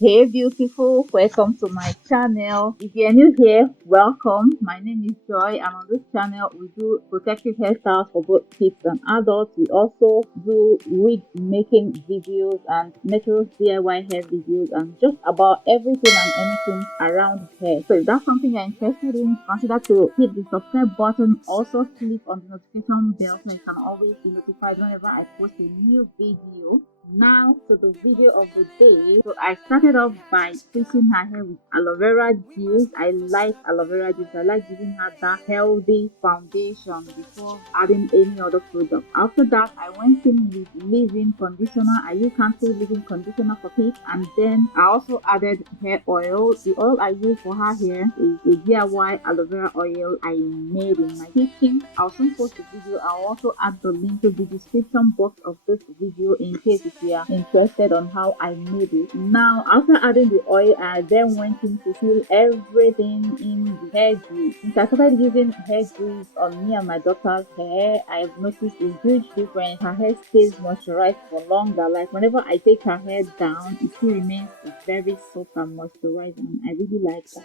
Hey beautiful, welcome to my channel. If you're new here, welcome. My name is Joy, and on this channel we do protective hairstyles for both kids and adults. We also do wig making videos and natural DIY hair videos and just about everything and anything around hair. So if that's something you're interested in, consider to hit the subscribe button. Also click on the notification bell so you can always be notified whenever I post a new video. Now to the video of the day. So I started off by fixing her hair with aloe vera juice. I like aloe vera juice. I like giving her that healthy foundation before adding any other product. After that, I went in with leave-in conditioner. I use Cantu leave-in conditioner for kids, and then I also added hair oil. The oil I use for her hair is a DIY aloe vera oil I made in my kitchen. I'll soon post the video. I'll also add the link to the description box of this video in case if you are interested on how I made it. Now, after adding the oil, I then went in to fill everything in the hair grease. Since I started using hair grease on me and my daughter's hair, I've noticed a huge difference. Her hair stays moisturized for longer. Like whenever I take her hair down, it still remains very soft and moisturized, and I really like that.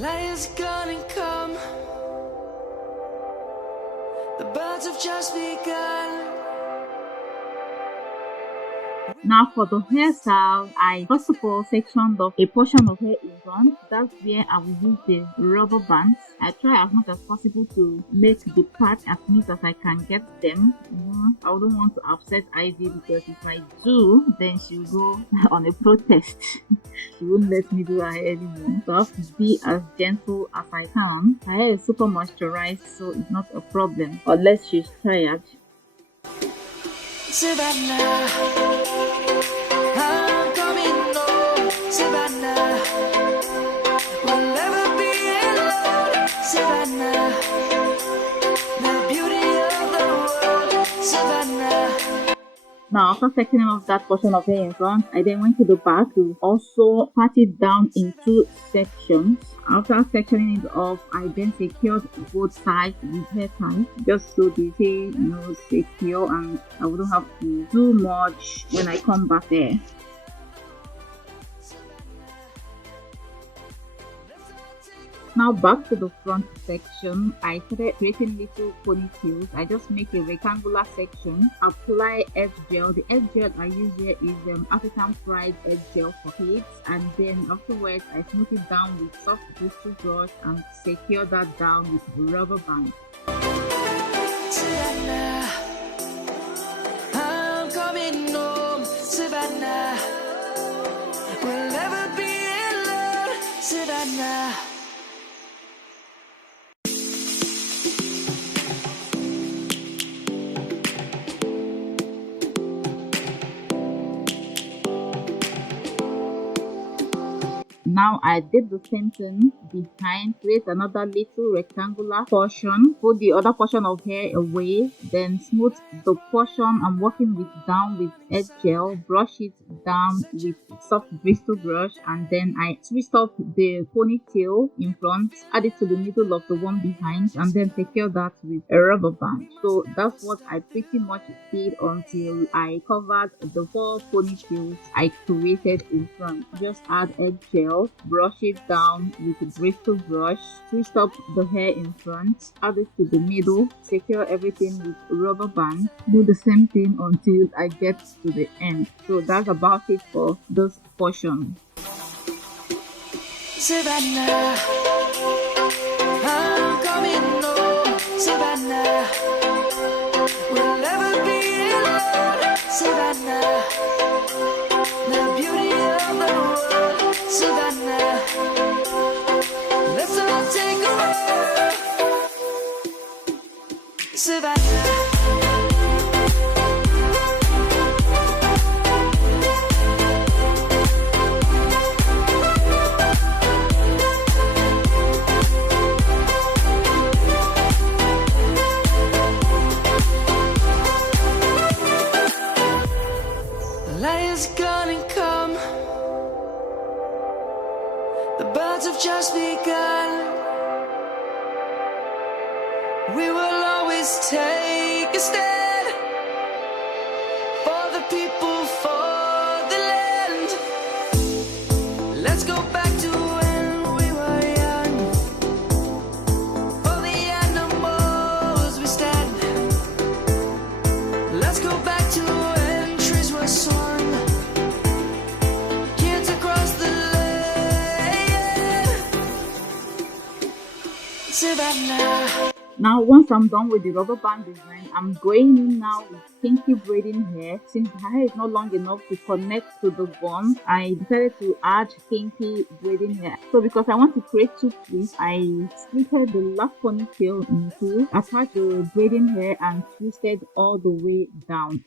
Lion's gonna come. The birds have just begun. Now for the hairstyle, I first of all sectioned off a portion of hair in front. That's where I will use the rubber bands. I try as much as possible to make the part as neat as I can get them. I wouldn't want to upset Ivy, because if I do, then she'll go on a protest. She won't let me do her hair anymore. So I have to be as gentle as I can. Her hair is super moisturized, so it's not a problem unless she's tired. Savannah, I'm coming home. Savannah, we'll never be alone. Savannah, the beauty of the world. Savannah. Now, after sectioning off that portion of hair in front, I then went to the back to also part it down in two sections. After sectioning it off, I then secured both sides with hair ties, just so they stay, secure, and I wouldn't have to do much when I come back there. Now back to the front section, I started creating little ponytails. I just make a rectangular section, apply edge gel. The edge gel I use here is African fried edge gel for kids, and then afterwards I smooth it down with soft bristle brush and secure that down with rubber band. Savannah, I'm coming home. Savannah, we'll never be alone. Savannah. Now I did the same thing behind, create another little rectangular portion, put the other portion of hair away, then smooth the portion I'm working with down with edge gel, brush it down with soft bristle brush, and then I twist off the ponytail in front, add it to the middle of the one behind, and then secure that with a rubber band. So that's what I pretty much did until I covered the 4 ponytails I created in front. Just add edge gel, brush it down with a bristle brush, twist up the hair in front, add it to the middle, secure everything with rubber band. Do the same thing until I get to the end. So that's about it for this portion. Savannah, I'm coming home. Savannah, we'll never be alone. Savannah, the beauty of the world. Savannah, let's all take a walk. Savannah. is gonna come. The birds have just begun. We will always take a stand for the people, for the land. Let's go back to when we were young. For the animals we stand. Let's go back to when trees were swung. Kids across the land. Savannah. Now, once I'm done with the rubber band design, I'm going in now with kinky braiding hair. Since the hair is not long enough to connect to the bun, I decided to add kinky braiding hair. So because I want to create two twists, I slitted the last ponytail in two, attached the braiding hair and twisted all the way down.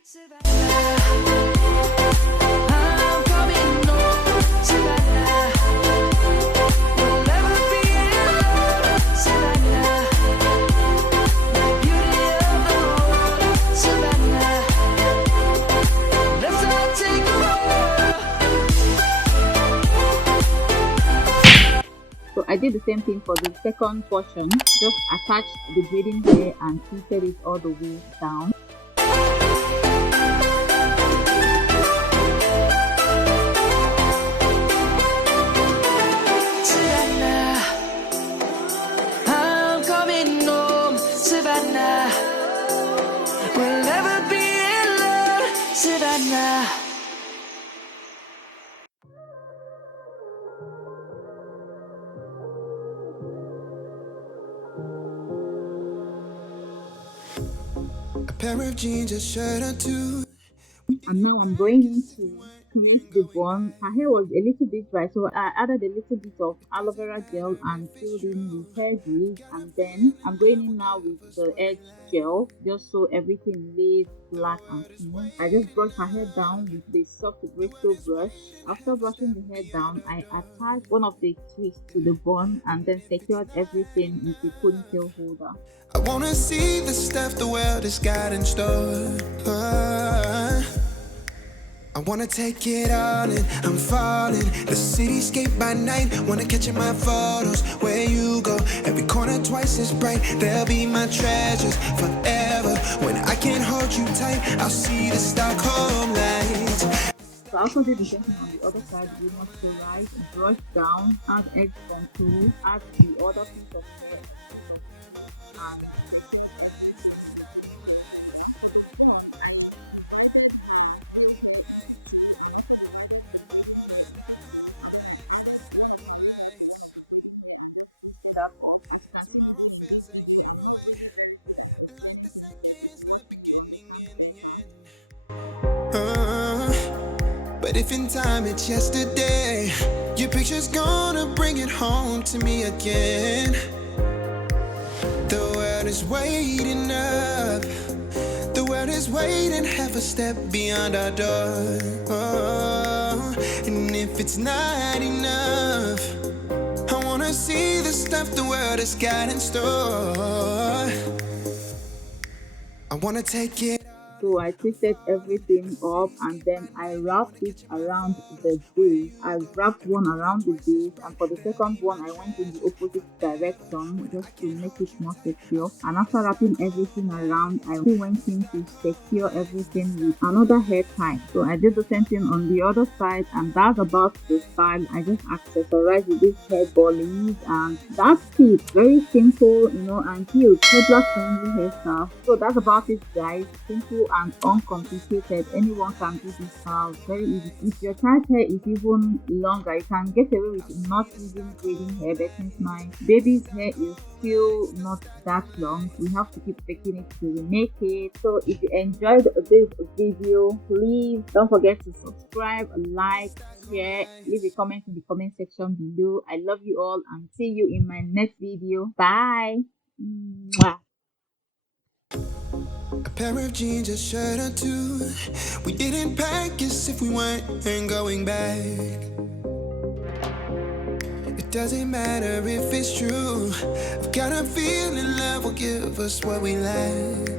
So I did the same thing for the second portion, just attached the braiding hair and twisted it all the way down. Savannah, I'm coming home. Savannah, we'll never be alone. Savannah. A pair of jeans, a shirt or two. And now I'm going in to crease the bun. Her hair was a little bit dry, so I added a little bit of aloe vera gel and filled in with hair grease. And then I'm going in now with the edge gel, just so everything lays flat and smooth. I just brushed her hair down with the soft bristle brush. After brushing the hair down, I attached one of the twists to the bun and then secured everything with the ponytail holder. I wanna see the stuff the world has got in store. I wanna take it all in, I'm falling. The cityscape by night, wanna catch in my photos. Where you go, every corner twice as bright. They'll be my treasures forever. When I can't hold you tight, I'll see the Stockholm lights. So I also did the same thing on the other side. We must go right, brush down, add edge contour, add the other piece of hair, and Tomorrow feels a year away. Like the seconds, the beginning and the end. But if in time it's yesterday, your picture's gonna bring it home to me again. The world is waiting up. The world is waiting half a step beyond our door. And if it's not enough, I wanna see the stuff the world has got in store. I wanna take it. so I twisted everything up and then I wrapped it around the base. I wrapped one around the base, and for the second one I went in the opposite direction just to make it more secure. And after wrapping everything around, I went in to secure everything with another hair tie. So I did the same thing on the other side, and that's about the style. I just accessorized with these hair ballies, and that's it. Very simple, and cute, toddler friendly hairstyle. So that's about it, guys. Simple and uncomplicated. Anyone can do this style. Very easy. If your child's hair is even longer, you can get away with not using braiding hair, but since my baby's hair is still not that long, we have to keep taking it to remake it. So if you enjoyed this video, please don't forget to subscribe, like, share, leave a comment in the comment section below. I love you all and see you in my next video. Bye. Mwah. A pair of jeans, a shirt or two. We didn't pack as if we weren't going back. It doesn't matter if it's true. I've got a feeling love will give us what we lack.